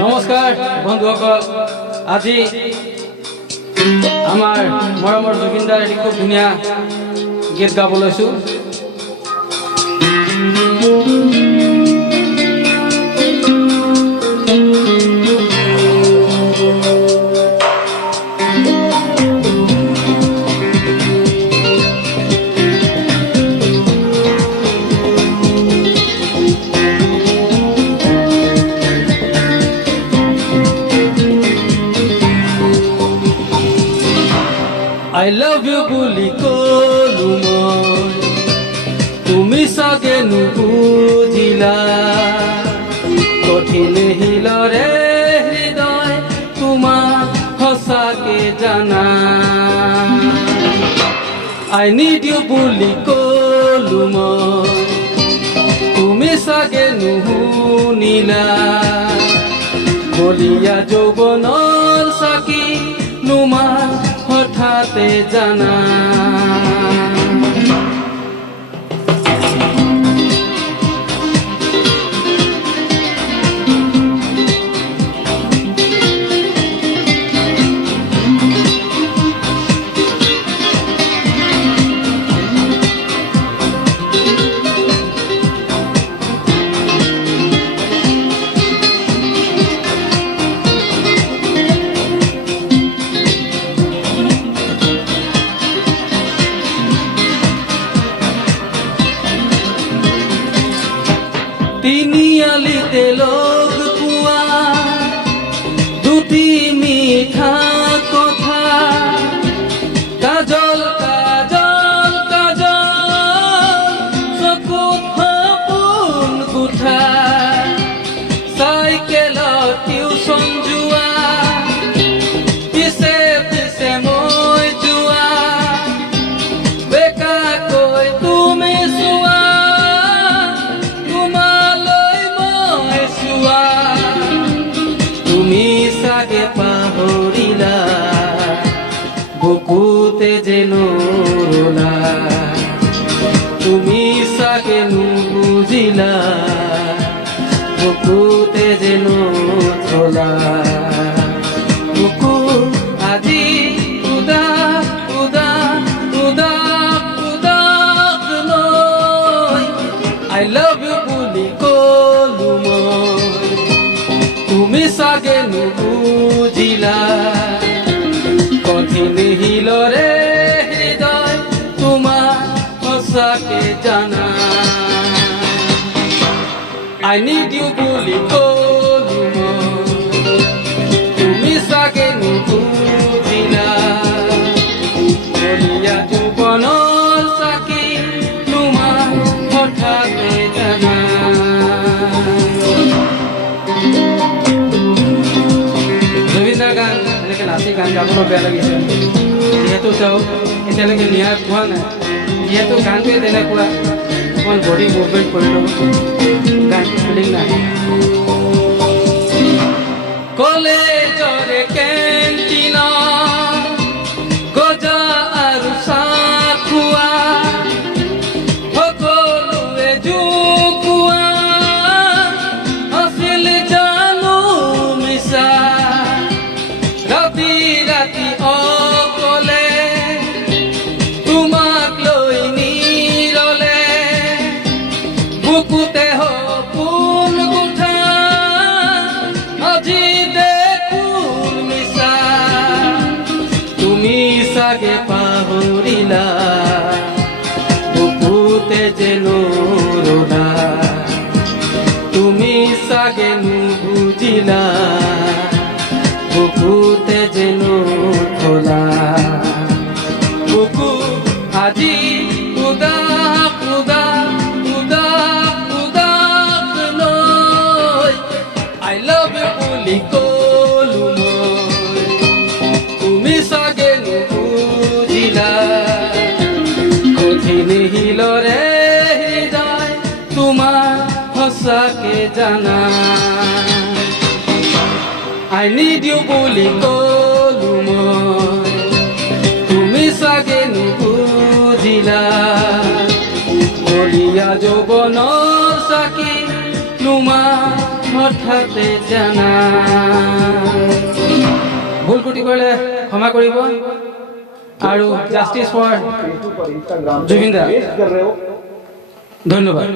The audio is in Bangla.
নমস্কাৰ বন্ধুসকল আজি আমাৰ মৰমৰ জুবিনদাৰ এটি খুব ধুনীয়া গীত গাব লৈছোঁ। নুবুজিলা কঠিন শিলৰে হৃদয় তোমাক সঁচাকে জানা। আই নিড ইউ বুলি কলো তুমি চাগে নুশুনিলা। বলিয়া যৌৱনৰ চাকি নুমাৰ হঠাতে জানা। তিনিআলিতে আলিতে পোৱা তুমি পাহরিলা বুকুতে যে নোরলা তুমি সাকে বুঝিলা বুকুতে যে নোলা বুকু চাগে নুবুজিলা কঠিন শিলৰে হৃদয় তোমার সঁচাকে জানা। আই নিড বুলি গান গাবলৈ বেয়া লাগিছে। যিহেতু তেওঁ এতিয়ালৈকে ন্যায় পোৱা নাই, যিহেতু গানটোৱে তেনেকুৱা অকণমান বডি মুভমেণ্ট কৰি ল'ব। গান ফিলিং নাই। কলেজৰে বুকুতে সপোন কোঠা আজি দেখোন মিছা তুমি চাগে পাহৰিলা বুকুতে যে নৰলা তুমি চাগে নুবুজিলা বুকুতে যে নথলা বুকু আজি মুসাকে জানা। আই নিড ইউ বুলি কলো তুমি চাগে নুবুজিলা বলিয়া যৌবন চাকি তোমাক হঠাতে জানা। ভুল কুটি কৰিলে ক্ষমা কৰিব আৰু জাষ্টিছ ফৰ জুবিন দা ধন্যবাদ।